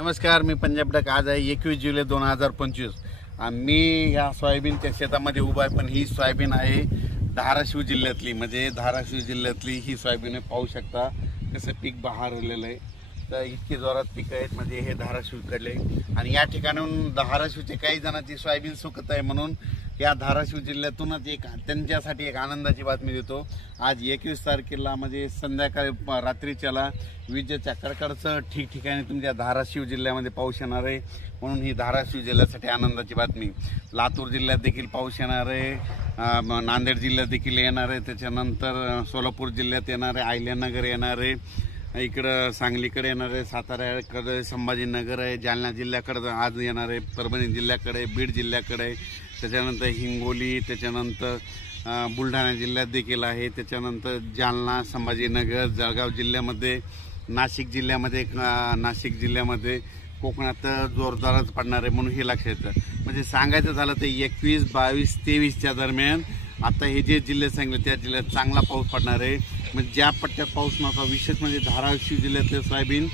नमस्कार, मी पंजाब डक। आज आहे 21 जुलै 2025। मी या सोयाबीनच्या शेतामध्ये उभा आहे, पण ही सोयाबीन आहे धाराशिव जिल्ह्यातली, म्हणजे धाराशिव जिल्ह्यातली ही सोयाबीन पाहू शकता कसं पीक बहरलेलं आहे। तर इतके जोरात पीक आहेत, म्हणजे हे धाराशिवकडले। आणि या ठिकाणाहून धाराशिवचे काही जणांची सोयाबीन सुकत आहे, म्हणून या धाराशिव जिल्ह्यातूनच त्यांच्यासाठी एक आनंदाची बातमी देतो। आज 21 तारखेला म्हणजे संध्याकाळी रात्रीच्याला विजेच्या कडकडाटासह ठिकठिकाणी तुमच्या धाराशिव जिल्ह्यामध्ये पाऊस येणार आहे, म्हणून ही धाराशिव जिल्ह्यासाठी आनंदाची बातमी। लातूर जिल्ह्यात देखील पाऊस येणार आहे, नांदेड जिल्ह्यात देखील येणार आहे, त्याच्यानंतर सोलापूर जिल्ह्यात येणार आहे, अहिल्यानगर येणार आहे, इकडं सांगलीकडे येणार आहे, साताऱ्याकडे संभाजीनगर आहे, जालना जिल्ह्याकडे आज येणार आहे, परभणी जिल्ह्याकडे, बीड जिल्ह्याकडे, त्याच्यानंतर हिंगोली, त्याच्यानंतर बुलढाणा जिल्ह्यात देखील आहे, त्याच्यानंतर जालना, संभाजीनगर, जळगाव जिल्ह्यामध्ये, नाशिक जिल्ह्यामध्ये कोकणात जोरदारच पडणार आहे, म्हणून हे लक्षात येतं। म्हणजे सांगायचं झालं तर 21, 22, 23च्या दरम्यान आता हे जे जिल्हे सांगितले त्या जिल्ह्यात चांगला पाऊस पडणार आहे। म्हणजे ज्या पट्ट्यात पाऊस नव्हता, विशेष म्हणजे धाराशिव जिल्ह्यातले सोयाबीन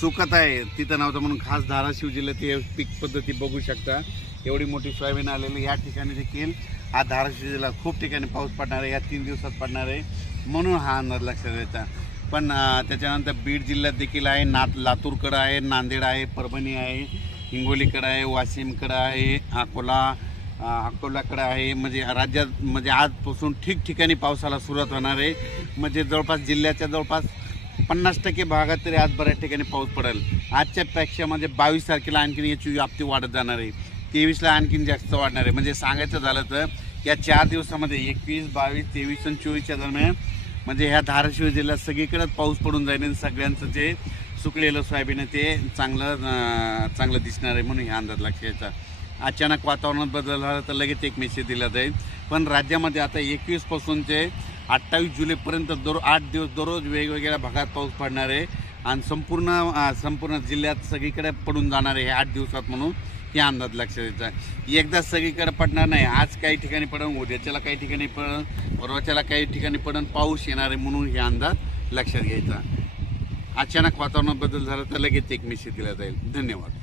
सुकत आहे तिथं नव्हतं, म्हणून खास धाराशिव जिल्ह्यात हे पीक पद्धती बघू शकता। एवढी मोठी सोयाबीन आलेली या ठिकाणी देखील आज धाराशिव जिल्ह्यात खूप ठिकाणी पाऊस पडणार आहे, या 3 दिवसात पडणार आहे, म्हणून हा अंदाज लक्षात येता। पण त्याच्यानंतर बीड जिल्ह्यात देखील आहे, लातूरकडं आहे, नांदेड आहे, परभणी आहे, हिंगोलीकडं आहे, वाशिमकडं आहे, अकोलाकडं आहे। म्हणजे राज्यात म्हणजे आजपासून ठिकठिकाणी पावसाला सुरुवात होणार आहे। म्हणजे जवळपास जिल्ह्याच्या जवळपास 50% भागात तरी आज बऱ्याच ठिकाणी पाऊस पडेल। आजच्या पेक्षा म्हणजे 22 तारखेला आणखीन याची व्याप्ती वाढत जाणार आहे, 23ला आणखीन जास्त वाढणार आहे। म्हणजे सांगायचं झालं तर या 4 दिवसामध्ये 21, 22, 23 आणि 24च्या दरम्यान म्हणजे ह्या धाराशिव जिल्ह्यात सगळीकडेच पाऊस पडून जाईल आणि सगळ्यांचं जे सुकलेलं सोयाबीन आहे ते चांगलं दिसणार आहे, म्हणून ह्या अंदाज लक्षात यायचा। अचानक वातावरणात बदल झाला तर लगेच एक मेसेज दिला जाईल। पण राज्यामध्ये आता 21 पासून ते 28 जुलैपर्यंत 8 दिवस दररोज वेगवेगळ्या भागात पाऊस पडणार आहे आणि संपूर्ण जिल्ह्यात सगळीकडे पडून जाणार आहे 8 दिवसात, म्हणून या अंदाज लक्षात यायचा। एकदा सगळीकडे पडणार नाही, आज काही ठिकाणी पडून, उद्याच्याला काही ठिकाणी पडून, परवाच्याला काही ठिकाणी पडून पाऊस येणार आहे, म्हणून हे अंदाज लक्षात घ्यायचा। अचानक वातावरणात बदल झाला तर लगेच एक मेसेज दिला जाईल। धन्यवाद।